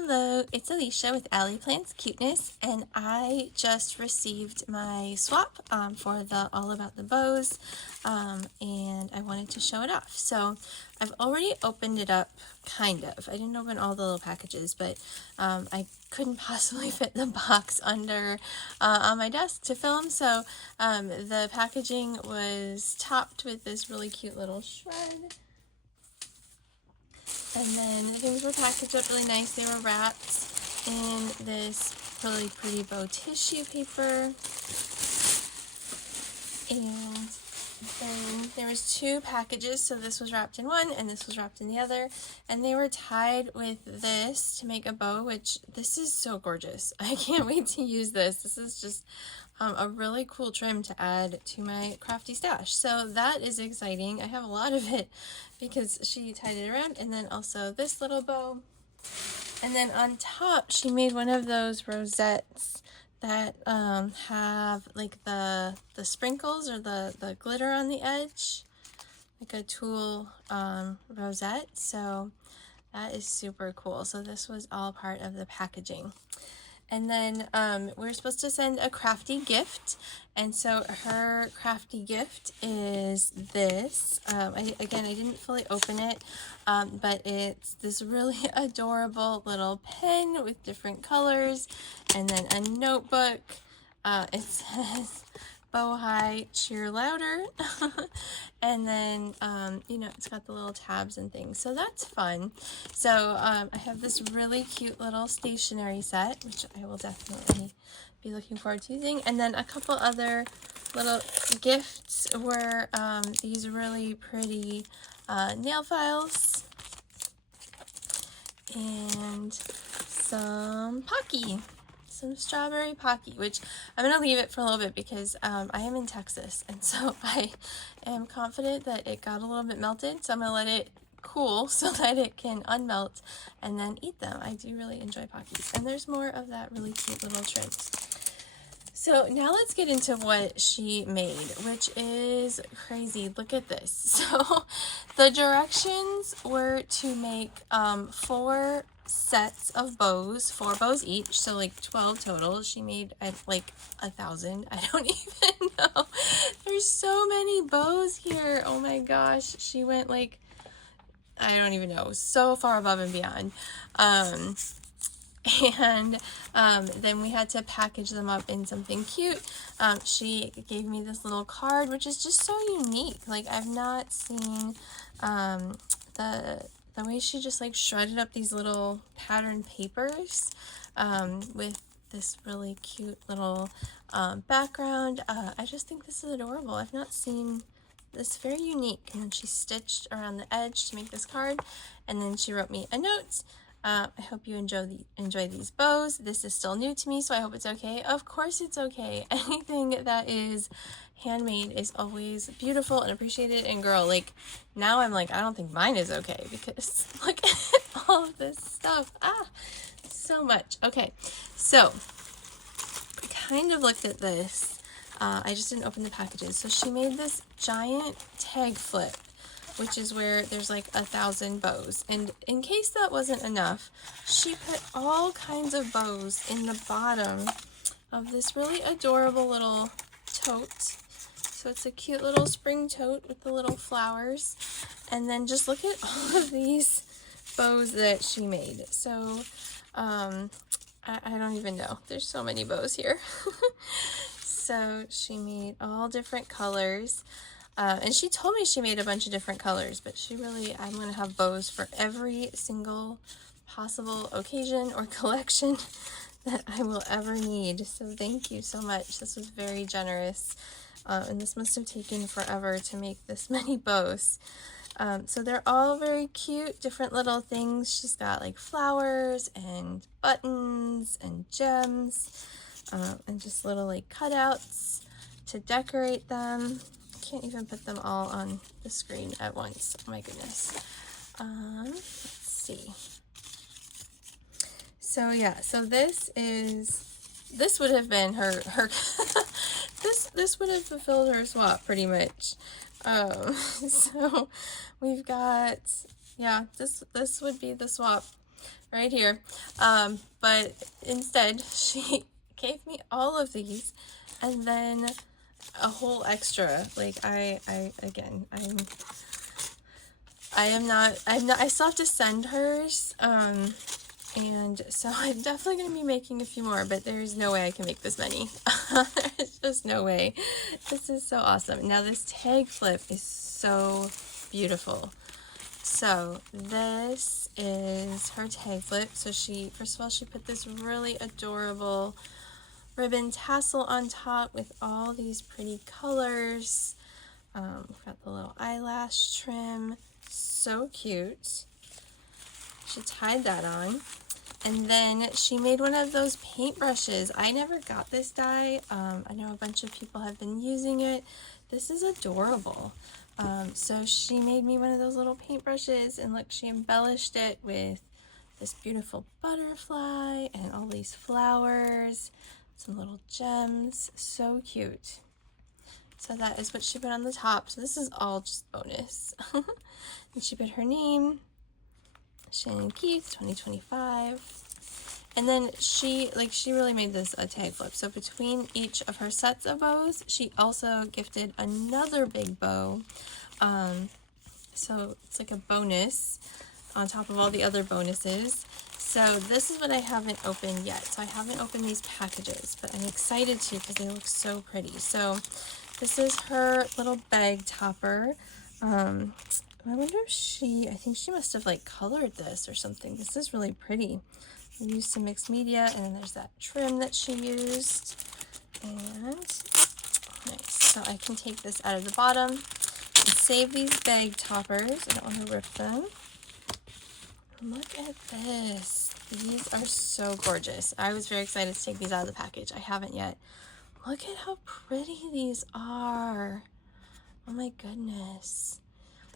Hello, it's Alicia with Ali.plans Cuteness, and I just received my swap for the All About the Bows, and I wanted to show it off. So I've already opened it up, kind of. I didn't open all the little packages, but I couldn't possibly fit the box under on my desk to film, so the packaging was topped with this really cute little shred. And then the things were packaged up really nice. They were wrapped in this really pretty bow tissue paper. And then there was two packages, so this was wrapped in one and this was wrapped in the other. And they were tied with this to make a bow, which this is so gorgeous. I can't wait to use this. This is just a really cool trim to add to my crafty stash. So that is exciting. I have a lot of it because she tied it around, and then also this little bow. And then on top, she made one of those rosettes that have like the sprinkles or the glitter on the edge, like a tulle rosette. So that is super cool. So this was all part of the packaging. And then we were supposed to send a crafty gift, and so her crafty gift is this. Again, I didn't fully open it, but it's this really adorable little pen with different colors, and then a notebook. It says Bow High Cheer Louder, and then you know, it's got the little tabs and things, so that's fun. So I have this really cute little stationery set, which I will definitely be looking forward to using. And then a couple other little gifts were these really pretty nail files and some Pocky. Some strawberry Pocky, which I'm going to leave it for a little bit because I am in Texas, and so I am confident that it got a little bit melted, so I'm going to let it cool so that it can unmelt and then eat them. I do really enjoy Pockies, and there's more of that really cute little trims. So now let's get into what she made, which is crazy. Look at this. So the directions were to make 4 sets of bows, 4 bows each, so like 12 total. She made like 1,000. I don't even know. There's so many bows here. Oh my gosh. She went like, I don't even know, so far above and beyond. And then we had to package them up in something cute. She gave me this little card, which is just so unique. Like, I've not seen the way she just like shredded up these little pattern papers with this really cute little background. I just think this is adorable. I've not seen this, very unique. And then she stitched around the edge to make this card, and then she wrote me a note. I hope you enjoy these bows. This is still new to me, so I hope it's okay. Of course it's okay. Anything that is handmade is always beautiful and appreciated. And girl, like, now I'm like, I don't think mine is okay because look at all of this stuff. So much. Okay, so I kind of looked at this. I just didn't open the packages. So she made this giant tag flip, which is where there's like 1,000 bows. And in case that wasn't enough, she put all kinds of bows in the bottom of this really adorable little tote. So it's a cute little spring tote with the little flowers. And then just look at all of these bows that she made. So I don't even know. There's so many bows here. So she made all different colors. And she told me she made a bunch of different colors, but I'm going to have bows for every single possible occasion or collection that I will ever need. So thank you so much. This was very generous. And this must have taken forever to make this many bows. So they're all very cute, different little things. She's got like flowers and buttons and gems, and just little like cutouts to decorate them. Can't even put them all on the screen at once. Oh my goodness. Let's see. So yeah, so this would have been her this would have fulfilled her swap pretty much. So we've got, yeah, this would be the swap right here. But instead she gave me all of these and then a whole extra. Like again, I still have to send hers. And so I'm definitely going to be making a few more, but there's no way I can make this many. There's just no way. This is so awesome. Now this tag flip is so beautiful. So this is her tag flip. So first of all, she put this really adorable ribbon tassel on top with all these pretty colors. We've got the little eyelash trim. So cute. She tied that on. And then she made one of those paintbrushes. I never got this die. I know a bunch of people have been using it. This is adorable. So she made me one of those little paintbrushes, and look, she embellished it with this beautiful butterfly and all these flowers, some little gems. So cute. So that is what she put on the top. So this is all just bonus. And she put her name, Shannon Keith, 2025. And then she really made this a tag flip. So between each of her sets of bows, she also gifted another big bow. So it's like a bonus on top of all the other bonuses. So this is what I haven't opened yet. So I haven't opened these packages, but I'm excited to because they look so pretty. So this is her little bag topper. I wonder if I think she must have like colored this or something. This is really pretty. I used some mixed media, and then there's that trim that she used. And nice. So I can take this out of the bottom and save these bag toppers. I don't want to rip them. Look at this. These are so gorgeous. I was very excited to take these out of the package. I haven't yet. Look at how pretty these are. Oh my goodness.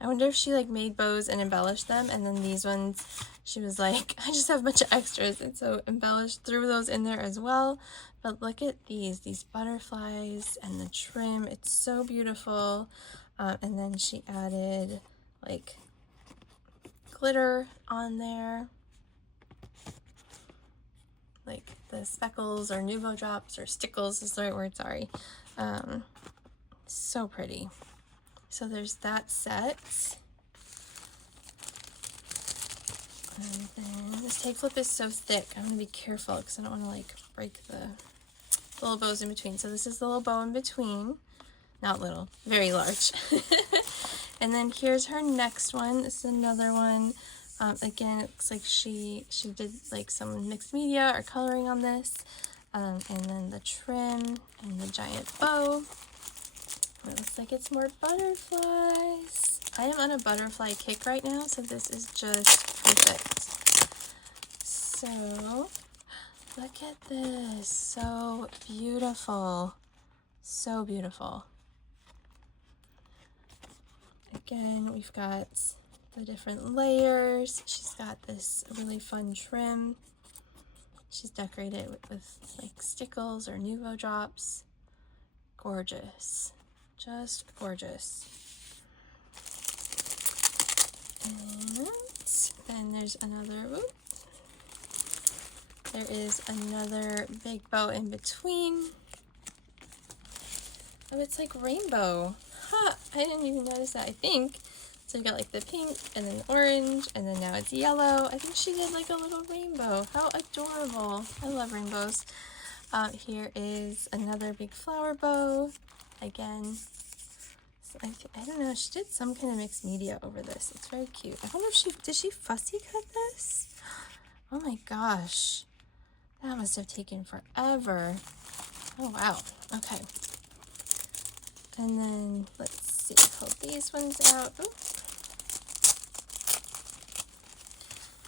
I wonder if she like made bows and embellished them, and then these ones she was like, I just have a bunch of extras, and so embellished, threw those in there as well. But look at these butterflies and the trim. It's so beautiful. And then she added like glitter on there, like the speckles or nouveau drops or stickles is the right word, sorry. So pretty. So there's that set. And then this tag flip is so thick. I'm going to be careful because I don't want to like break the little bows in between. So this is the little bow in between. Not little, very large. And then here's her next one. This is another one. Again, it looks like she did like some mixed media or coloring on this. And then the trim and the giant bow. It looks like it's more butterflies. I am on a butterfly kick right now, so this is just perfect. So, look at this. So beautiful. So beautiful. Again, we've got the different layers. She's got this really fun trim. She's decorated with like stickles or nouveau drops. Gorgeous. Just gorgeous. And then there's another, there is another big bow in between. Oh, it's like rainbow. Huh, I didn't even notice that, I think. So you got like the pink and then orange and then now it's yellow. I think she did like a little rainbow. How adorable. I love rainbows. Here is another big flower bow. Again, so I don't know, she did some kind of mixed media over this. It's very cute. I wonder if did she fussy cut this? Oh my gosh. That must have taken forever. Oh wow. Okay. And then let's see, pull these ones out. Ooh.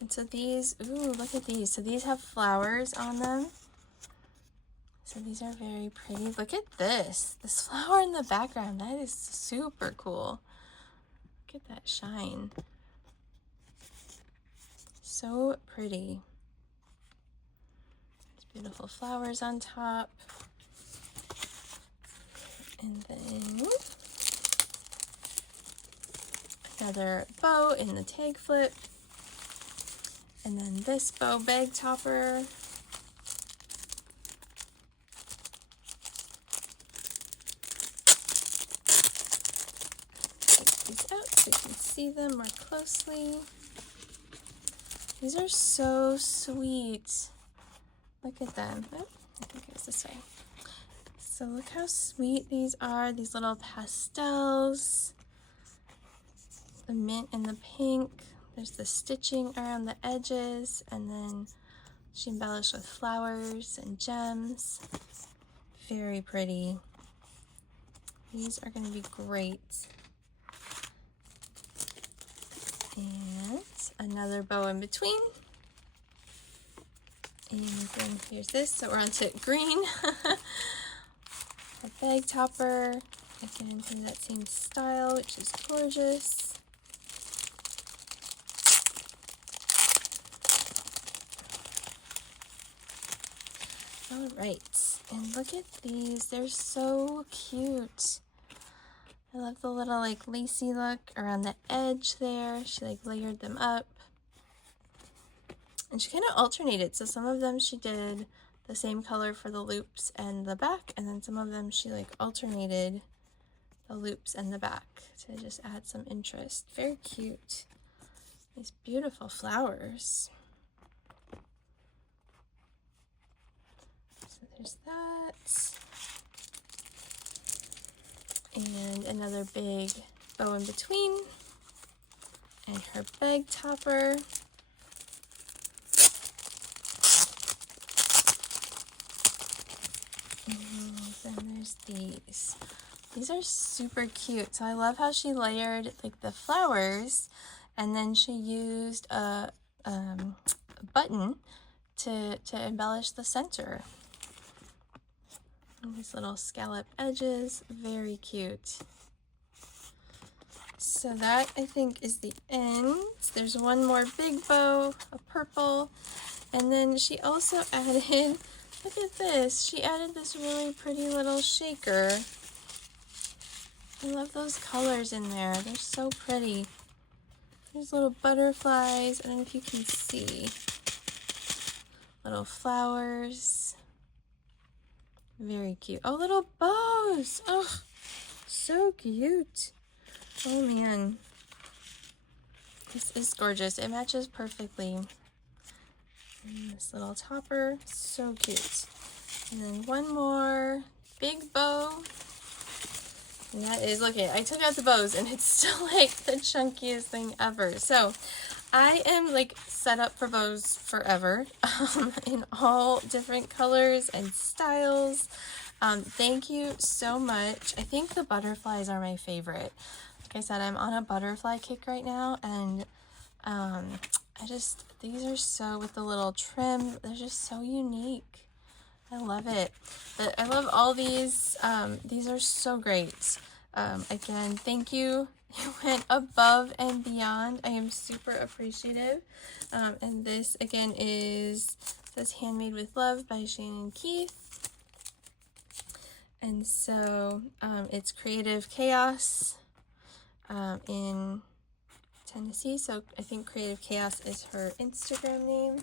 And so these, ooh, look at these. So these have flowers on them. So these are very pretty. Look at this. This flower in the background. That is super cool. Look at that shine. So pretty. There's beautiful flowers on top. And then another bow in the tag flip. And then this bow bag topper. Take these out so you can see them more closely. These are so sweet. Look at them. Oh, I think it was this way. So look how sweet these are, these little pastels. The mint and the pink. There's the stitching around the edges, and then she embellished with flowers and gems. Very pretty. These are going to be great. And another bow in between. And then here's this, so we're on to green. A bag topper, again from that same style, which is gorgeous. All right, and look at these, they're so cute. I love the little like lacy look around the edge there. She like layered them up. And she kind of alternated, so some of them she did the same color for the loops and the back, and then some of them she like alternated the loops and the back to just add some interest. Very cute. These beautiful flowers. So there's that. And another big bow in between. And her bag topper. And then there's these. These are super cute. So I love how she layered like the flowers, and then she used a button to embellish the center. And these little scallop edges, very cute. So that I think is the end. There's one more big bow, a purple, and then she also added, look at this, she added this really pretty little shaker. I love those colors in there, they're so pretty. There's little butterflies, I don't know if you can see. Little flowers. Very cute. Oh, little bows. Oh, so cute. Oh man. This is gorgeous. It matches perfectly. And this little topper, so cute. And then one more big bow. And that is, look at, I took out the bows and it's still like the chunkiest thing ever. So I am like set up for bows forever, in all different colors and styles. Thank you so much. I think the butterflies are my favorite. Like I said, I'm on a butterfly kick right now, and these are so, with the little trim, they're just so unique. I love it. But I love all these. These are so great. Again, thank you. You went above and beyond. I am super appreciative. And this again says Handmade with Love by Shannon Keith. And so it's Creative Chaos in Tennessee. So I think Creative Chaos is her Instagram name.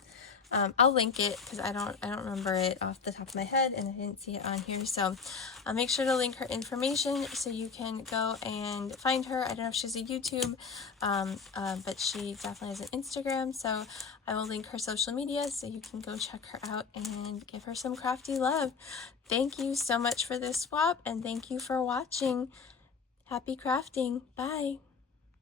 I'll link it because I don't remember it off the top of my head, and I didn't see it on here. So I'll make sure to link her information so you can go and find her. I don't know if she's a YouTube, but she definitely has an Instagram. So I will link her social media so you can go check her out and give her some crafty love. Thank you so much for this swap, and thank you for watching. Happy crafting. Bye.